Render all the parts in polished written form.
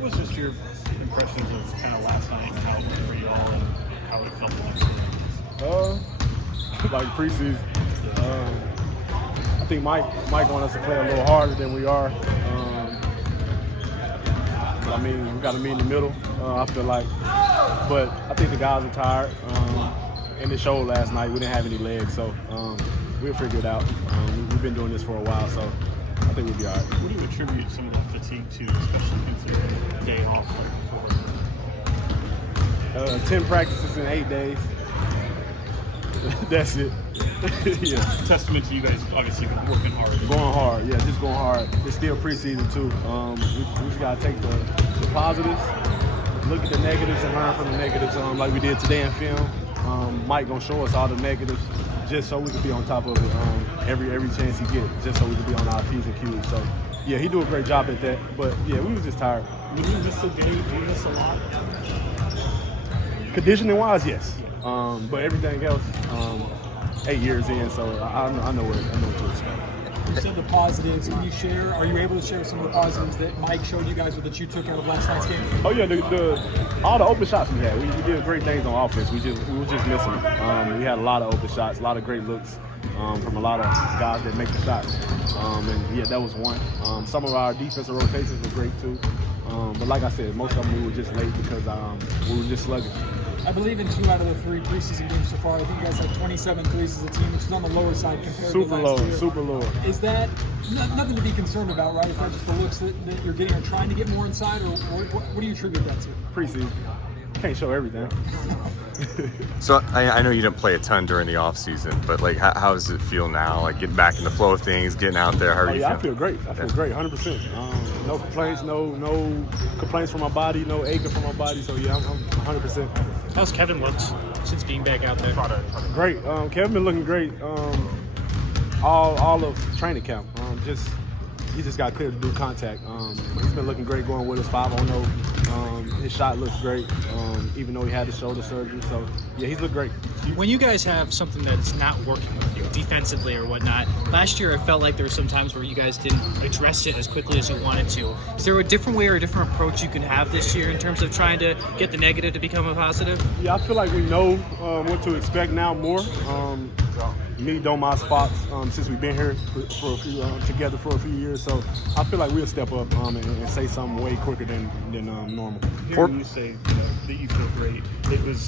What was just your impressions of kind of last night and how it went for you all and how it felt the next game? Like preseason. I think Mike wanted us to play a little harder than we are. But I mean, we got to meet in the middle, I feel like. But I think the guys are tired. And it showed last night. We didn't have any legs, so we'll figure it out. We've been doing this for a while, so I think we'll be all right. What do you attribute some of that fatigue to, especially considering the day off like before? 10 practices in 8 days. That's it. Yeah. Testament to you guys obviously working hard. Going hard, yeah, just going hard. It's still preseason too. We just gotta take the positives, look at the negatives and learn from the negatives like we did today in film. Mike gonna show us all the negatives just so we can be on top of it every chance he gets, just so we can be on our P's and Q's. So yeah, he do a great job at that. But yeah, we was just tired. When you miss a day, do you miss a lot? Conditioning wise, yes. But everything else, 8 years in, so I know what to expect. You said the positives. Can you share? Are you able to share some of the positives that Mike showed you guys or that you took out of last night's game? Oh yeah, all the open shots we had. We did great things on offense. We were just missing it. We had a lot of open shots, a lot of great looks from a lot of guys that make the shots. And yeah, that was one. Some of our defensive rotations were great too. But like I said, most of them we were just late because we were just sluggish. I believe in 2 out of the 3 preseason games so far, I think you guys had 27 threes as a team, which is on the lower side compared to last year. Super low. Is that nothing to be concerned about, right? Is that just the looks that you're getting or trying to get more inside, or what do you attribute that to? Preseason. Can't show everything. So I know you didn't play a ton during the off season, but like how does it feel now? Like getting back in the flow of things, getting out there. How are you I feel great. I feel great, 100%. No complaints, no complaints from my body, no aching from my body. So yeah, I'm 100%. How's Kevin looked since being back out there? Great. Kevin been looking great. All of training camp. He just got cleared to do contact. He's been looking great going with us 5-0. His shot looks great, even though he had the shoulder surgery. So, yeah, he's looked great. When you guys have something that's not working with you, defensively or whatnot, last year I felt like there were some times where you guys didn't address it as quickly as you wanted to. Is there a different way or a different approach you can have this year in terms of trying to get the negative to become a positive? Yeah, I feel like we know what to expect now more. Me, Domas, Fox, since we've been here for a few, together for a few years, so I feel like we'll step up and say something way quicker than normal. Hearing you say that you feel great,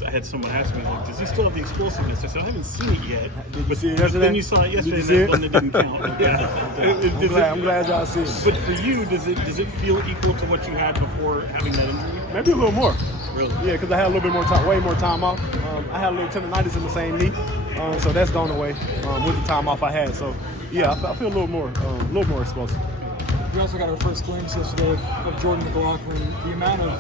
I had someone ask me, like, does he still have the explosiveness? I said, I haven't seen it yet. Did you see it yesterday? Then you saw it yesterday, and that one that didn't count. Yeah. I'm glad y'all see it. But for you, does it feel equal to what you had before having that injury? Maybe a little more. Really? Yeah, because I had a little bit more time, way more time off. I had a little tendonitis in the same knee, so that's gone away with the time off I had. So yeah, I feel a little more explosive. We also got our first glimpse yesterday of Jordan McLaughlin. The amount of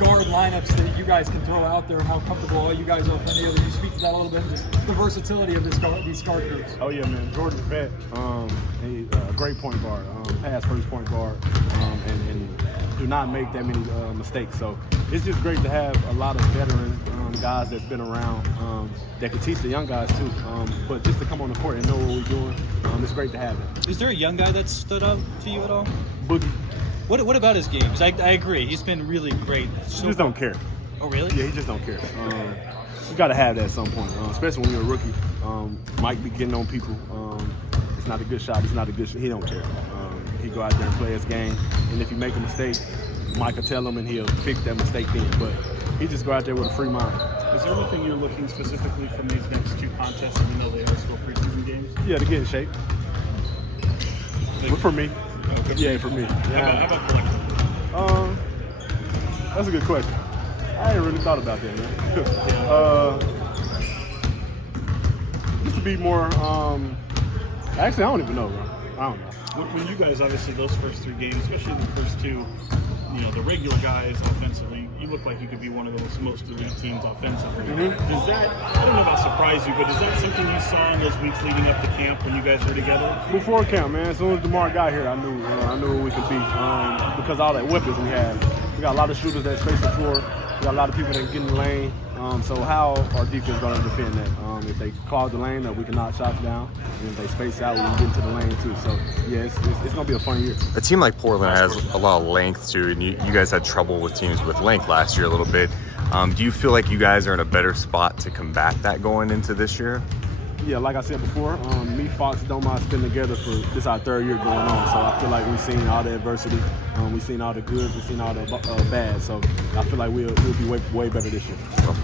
guard lineups that you guys can throw out there and how comfortable all you guys are playing together. You speak to that a little bit, just the versatility of these guard groups. Oh yeah, man. Jordan's a vet. He's a great point guard, pass first point guard, and do not make that many mistakes. So it's just great to have a lot of veteran guys that's been around that can teach the young guys too. But just to come on the court and know what we're doing, it's great to have it. Is there a young guy that stood up to you at all? Boogie. What about his games? I agree. He's been really great. He just don't care. Oh, really? Yeah, he just don't care. You got to have that at some point, especially when you're a rookie. Mike be getting on people. It's not a good shot. It's not a good shot. He don't care. He go out there and play his game. And if you make a mistake, Mike will tell him and he'll fix that mistake then. But he just go out there with a free mind. Is there anything you're looking specifically from these next 2 contests, even though they are still preseason games? Yeah, to get in shape. For me. Yeah, for me. Yeah. How about collectively? That's a good question. I ain't really thought about that, man. Just to be more. Actually, I don't even know, bro. I don't know. When you guys, obviously, those first 3 games, especially the first 2, the regular guys offensively, you look like you could be one of those most elite teams offensively. Mm-hmm. Does that, I don't know about surprise you, but is that something you saw in those weeks leading up to camp when you guys were together? Before camp, man, as soon as DeMar got here, I knew who we could be because all that weapons we have. We got a lot of shooters that space the floor. We got a lot of people that get in the lane. So how our defense going to defend that? If they clog the lane, we can knock shots down. And if they space out, we can get into the lane too. So yeah, it's going to be a fun year. A team like Portland has a lot of length too, and you guys had trouble with teams with length last year a little bit. Do you feel like you guys are in a better spot to combat that going into this year? Yeah, like I said before, me, Fox, Doma spending together for this our third year going on. So I feel like we've seen all the adversity, we've seen all the good, we've seen all the bad. So I feel like we'll be way better this year. Well,